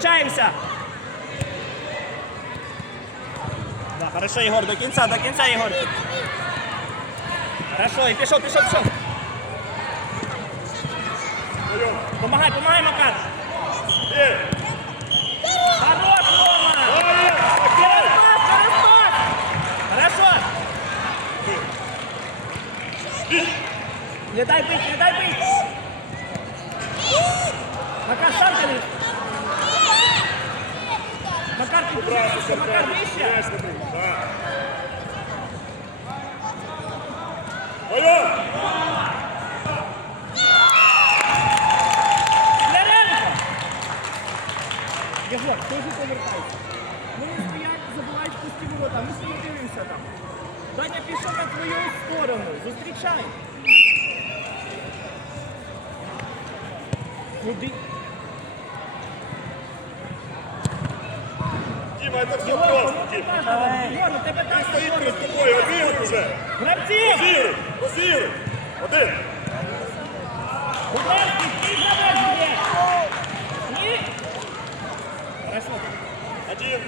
зустрічаємося. Да, хорошо, Єгор, до кінця, до кінця, Єгор. Хорошо, і пішов, пішов, пішов. Помагай, помагай, Макар. Хорош, Рома! Хорошо! Не дай бить, не дай бить! Макар, сам не- Макар, ти дуже низько, Макар, вище! Яренко! Єгор, теж повертайся. Вони стоять, забувають пусті ворота, ми дивимося там. Даня пішов на твою сторону, зустрічай. Куди? Это все просто, так Стоит виходить. перед тобой, обігай уже. Гравці! Позируй, позируй. Один. Один.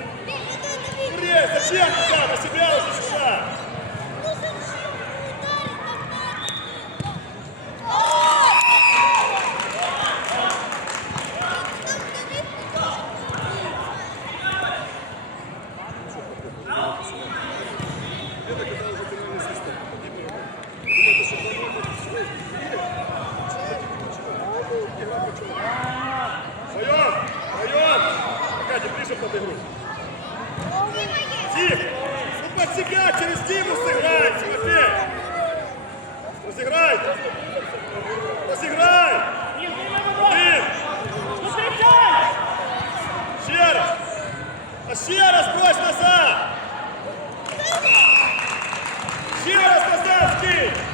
Бре, зачем туда? На себя уже сюда. Вдвоем, вдвоем. Катя, ближе под игру. Дим, ну под себя через Диму сыграй, Тимофей. Разыграй. Разыграй. Дим, ще раз. А ще раз брось назад. Ще раз назад скинь.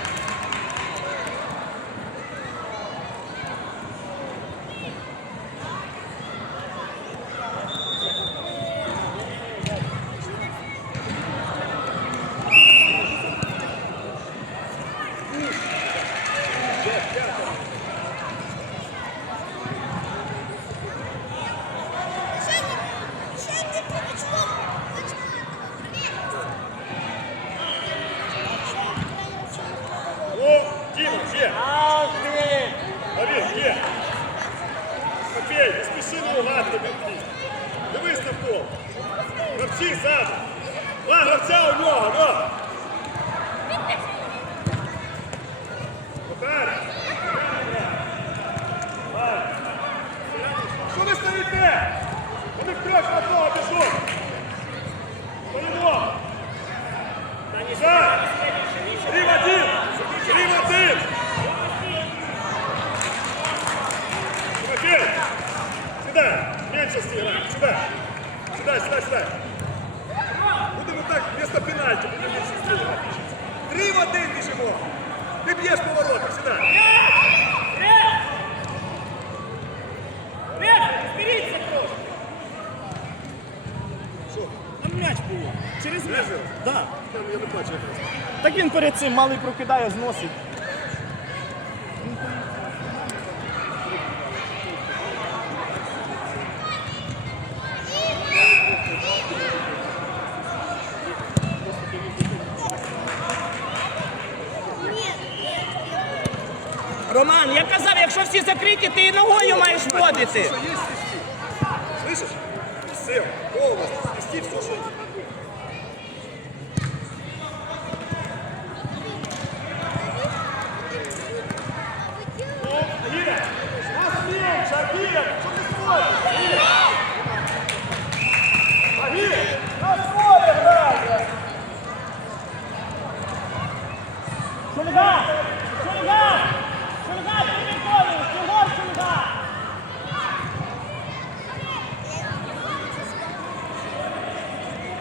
О, Дима, где? Давид, где? Матвей, не спеши на лугати добігти. Дивись на пол. Гравці ззаду. Два гравця у нього, ну. Тепер. Що ви стоїте? Вони втрьох на одного біжуть. По-любому. За. Рів один. Рів один. Тимофей, сюда. Сюда, сюда, сюда. Будемо так, вместо пенальти, будемо меншості грати. Три в один біжимо. Ти б'єш поворотом, сюди. Там м'яч. Так він перед цим малий прокидає, зносить. Роман, я казав, якщо всі закриті, ти і ногою маєш ходити. Что есть свисти? Слышишь? Всем, полностью свисти все, что Агир! Вас меньше, Агир! Что ты смотришь? Агир! На поле играй! Шульга! Шульга! Шульга, ти виконуєш! Чого Шульга?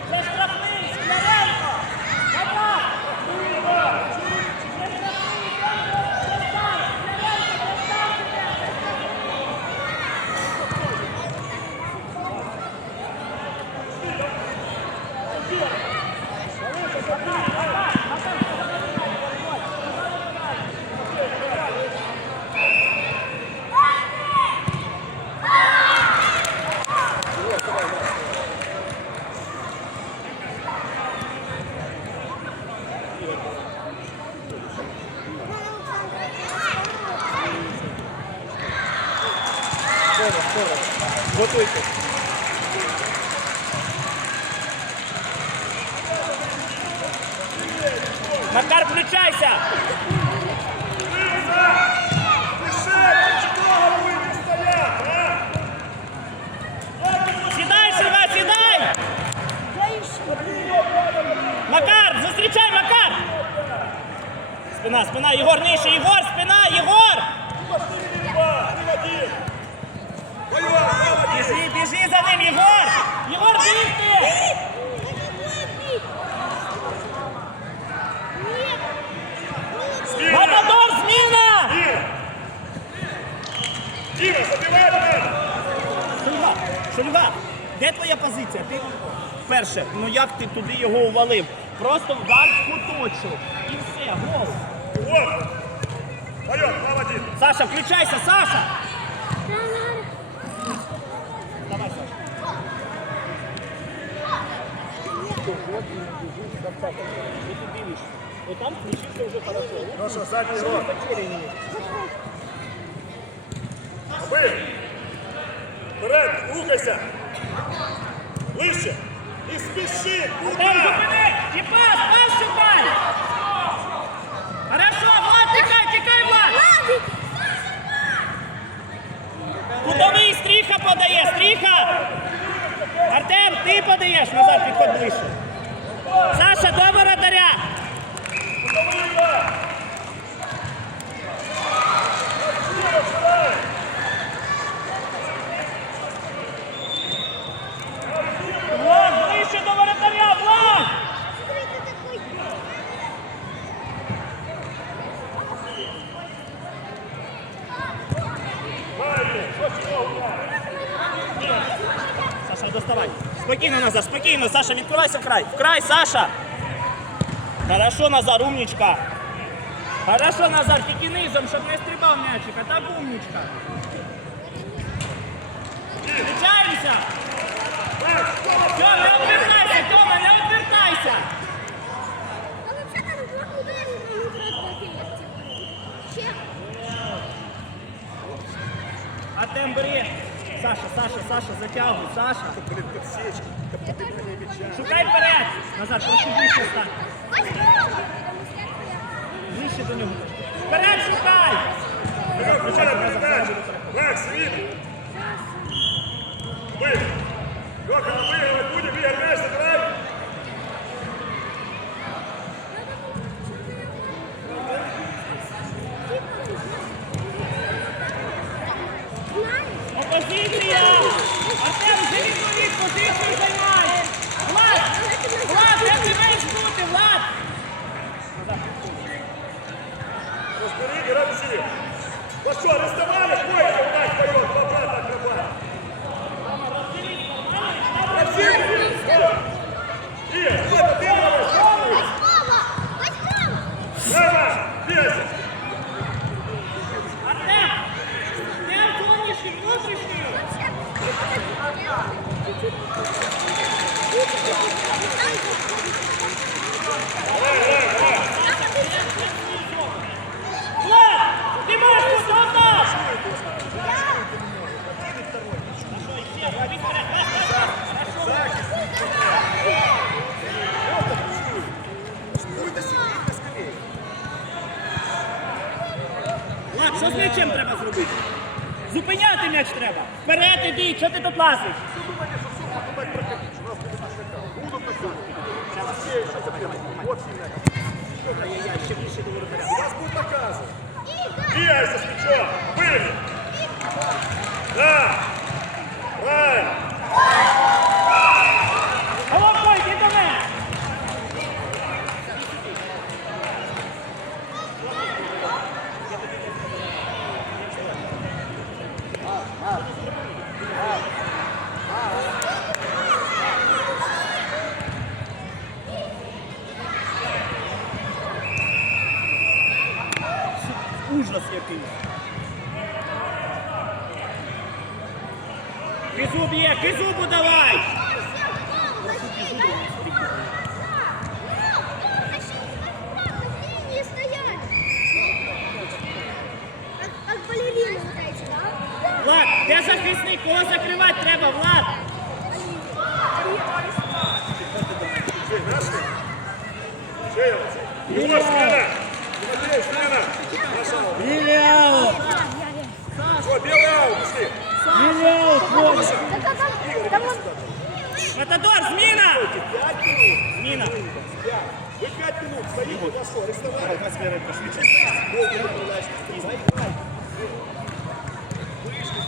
Це штрафний! Скляренко! Назад! Це штрафний! Перестань! Скляренко, перестань! Готуйте. Макар, включайся! Сідай, сідай! Макар, зустрічай, Макар! Спина, спина, Єгор нижче, Єгор! За ним, Єгор! Єгор, бігти! Матадор, зміна! Іра! Іра, забивай мене! Шульга, Шульга, де твоя позиція? Ти перше, ну як ти туди його увалив? Просто вдар в куточок. І все, гол. Вот! Вперед, молодец! Саша, включайся, Саша! Дивишся. Отам включився вже хорошо. Что, задний рот. ви! Вперед, рухайся! І спіши! Артем, Куда? зупини! Пас, пас шукай! Хорошо, Влад, тікай, тікай, Влад! Кудовий стріха подає, стріха! Артем, ти подаєш, назад підходь ближче. Саша, до воротаря! Влад, ближче до воротаря, Влад! Саша, доставай. Спокійно, Назар, спокійно, Саша, відкривайся в край. В край, Саша. Хорошо, Назар, умничка. Хорошо, Назар, тільки низом, щоб не стрибав м'ячик, а так умничка. Включаємося. Тьома, не відвертайся, Тьома, не відвертайся. Артем, бери. Саша, Саша, Саша, затягуй, Саша. Блин, подсечка. Шукай вперед. Назад, трошки ближче стань. Ближче до нього. Вперед шукай. Макс, вид! М'ячем треба зробити? Зупиняти м'яч треба. Вперед іди, що ти тут лазиш? Сейчас будет наказан! Бейся с мячом! Быстро! Да! Є захисник, кого закривати треба, влад. Юра, смена! Смотри, смена! Беляу! Что, Беляу, пошли! Беляу, Коля! Матадор, смена! Смена! Вы пять минут, стоите, пошло, рестовали. Пошли, пошли. Заиграй.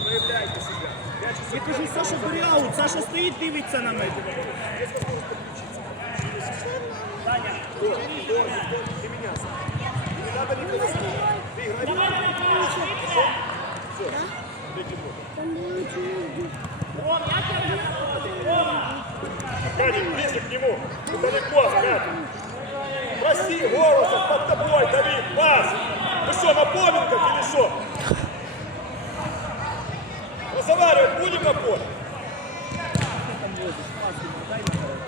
Я кажу, Саша бери аут, Саша стоїть, дивиться на мене. Таня, Ты меня сам. Не. Ты Бога. Ром, я тебе Аркадий, ближе к нему. Далеко, Аркадий. Проси голосом под тобой, Давид, пас. Ну что, на поминках или что? Разговаривать будем на поле?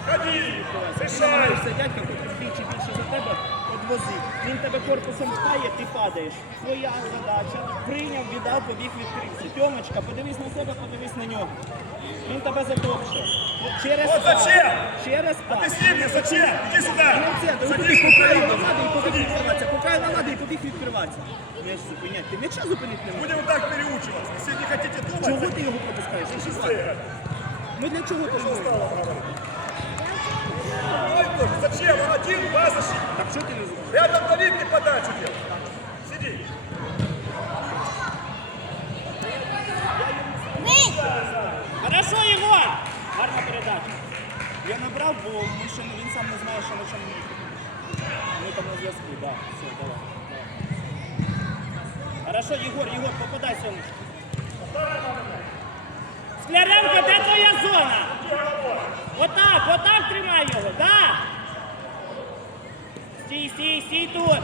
Ходи, решай. Це дядька, який вдвічі більше за тебе, одвози. Він тебе корпусом пхає, ти падаєш. Твоя задача. Прийняв, віддав, побіг, відкрився. Тьомочка, подивись на себе, подивись на нього. Він тебе затопче. Через пас. зачем? Через Ты пас. с ним не зачем? Иди сюда. Молодці, ти Садись, побіг, поправив Украина. на і побіг відкриватися. Поправив на і побіг відкриватися. М'яч зупинять. Ти м'яча зупинити не можеш. Будем так переучиваться. Если не хотите думать, Чого ти його пропускаєш? быстрее. Ми для чого ти його? Стало говорить. Ой, Боже, зачем? Он один, два защитника. Так що ти не зробив? Рядом Давид не подачу делал. Сиди. Хорошо, Єгор! Гарна передача. Я набрав, бо ми ще не- він сам не знає, що на чому ми. Ми там на зв'язку, так. Да. Все, давай. давай. Хорошо, Єгор, Єгор, попадай сонечко. Скляренко, де твоя зона? Отак, отак тримай його, так? Стій, стій, стій тут.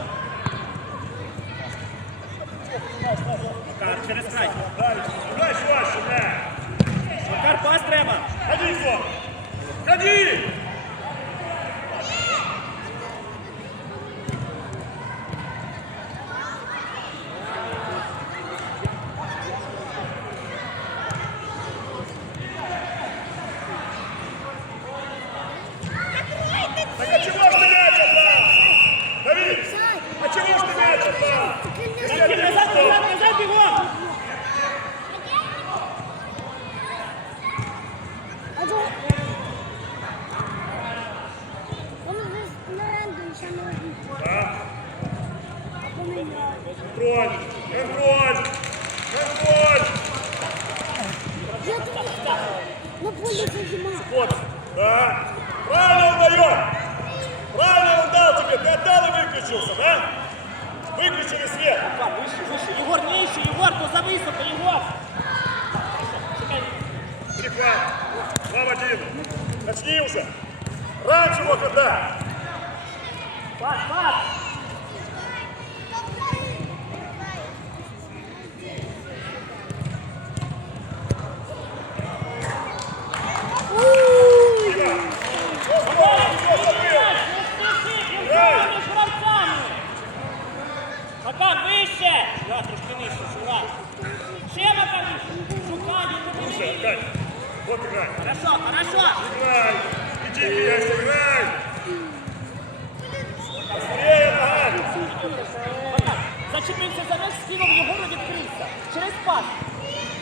Макар, через край. Макар, пас треба. Ходи, Ходи. Отдал и выключился, да? Выключили свет. Макар, вище, вище. Єгор, нижче, Єгор, то зависоко, Єгор! Чекай. Прихват. Два в один. Начни уже. Раньше мог отдать. Пас, пас! не Слушай, тобі Аркадий, вот играй. Хорошо, хорошо! Играй. Иди, Киясь, играй. Быстрее ногами. Макар, зачепився за м'яч, скинув Єгору, відкрився. Через пас.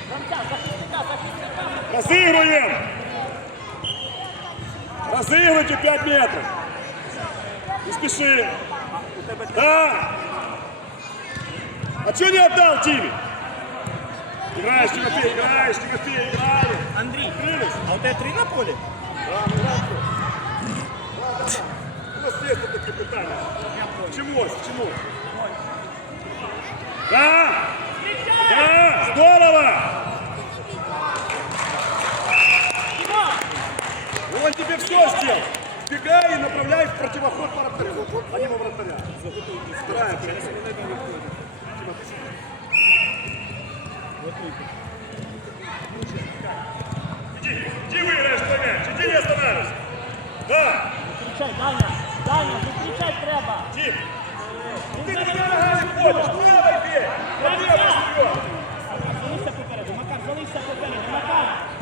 Гравця, захисника, захисника. Разыгрываем! Разыгрывайте 5 метров! Не спеши! Да! А что не отдал Тиме? Играешь, Тимофей, играешь, Тимофей, играешь! Андрій, Открылись? а у тебе три на полі? Да, ну ладно. У нас есть такие питания. Чему? Чему? Да! Да! Здорово! Єгор! Он тебе все сделал. Бегай и направляй в противоход вратаря. А не во вратаря. Вторая Иди, иди выиграешь твой мяч. Иди не останавливайся. Да, Зустрічай, Даня! Даня, зустрічай треба! Тим. Ты туда ногами ходишь. Правой бей. Правее вперед. Залишся попереду, Макар, залишся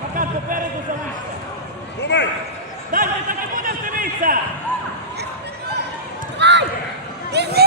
Макар, попереду залишся. Думай! Ти так і будеш дивитися! Ай! Іди!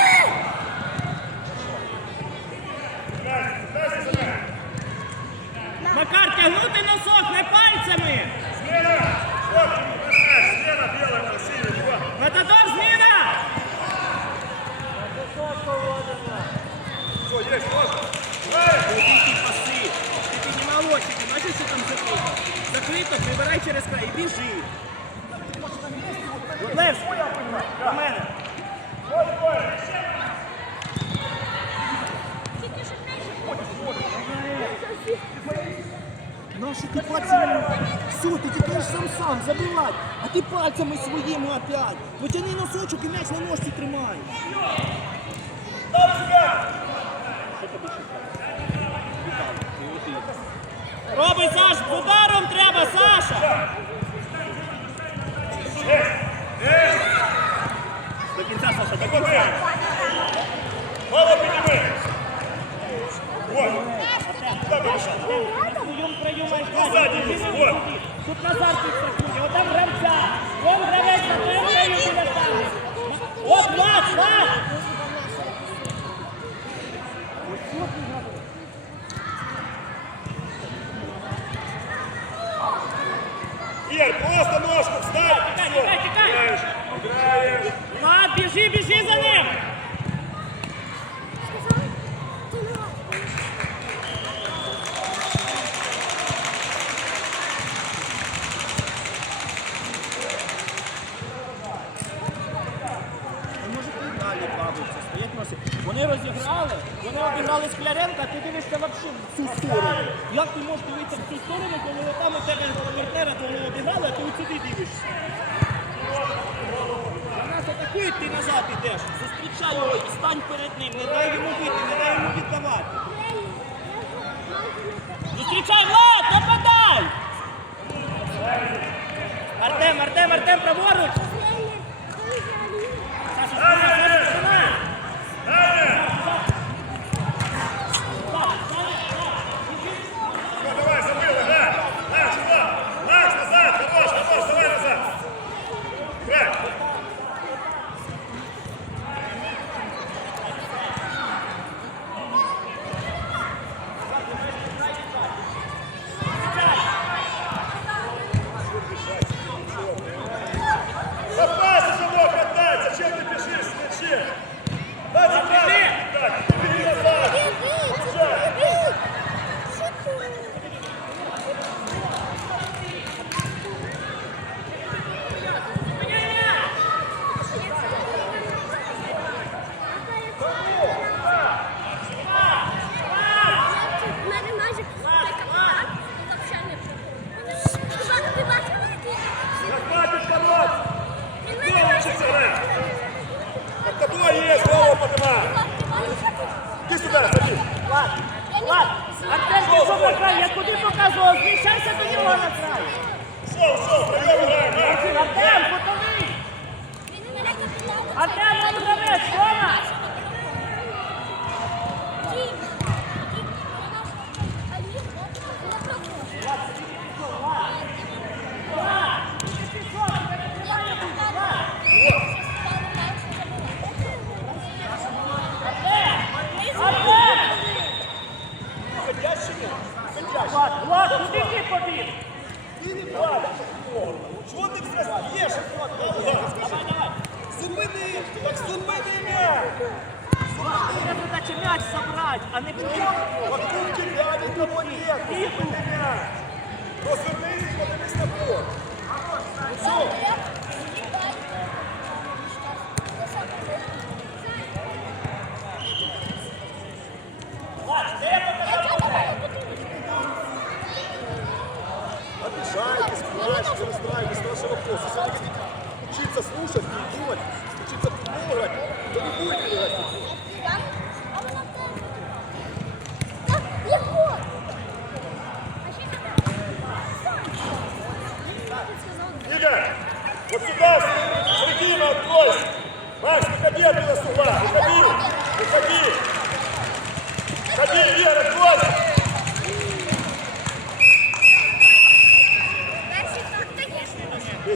Все, ти тільки сам сам забивай. А ти пальцями своїми опять. Потяни носочок і м'яч на ножці тримай. Роби, Саш, з ударом треба, Саша! До кінця, Саша, до кінця. Мало подними! Вот! Куда побежал? Тут Назар підстрахує, от там гравця. Вон гравець на твоєму біля там. От, Влад, Влад! Ир, просто ножку встань! Тікай, Всё. тікай, тікай! Играешь, играешь! Влад, біжи, біжи за ним! Бабуться. Вони розіграли, вони обіграли Скляренка, ти дивишся взагалі в цю сторону. Як ти можеш дивитися в цю сторону, коли там у тебе партнера того обіграли, а ти от сюди дивишся? Нас атакують, ти назад ідеш. Зустрічай його і стань перед ним, не дай йому бити, не дай йому віддавати. Зустрічай, Влад, нападай! Артем, Артем, Артем, праворуч!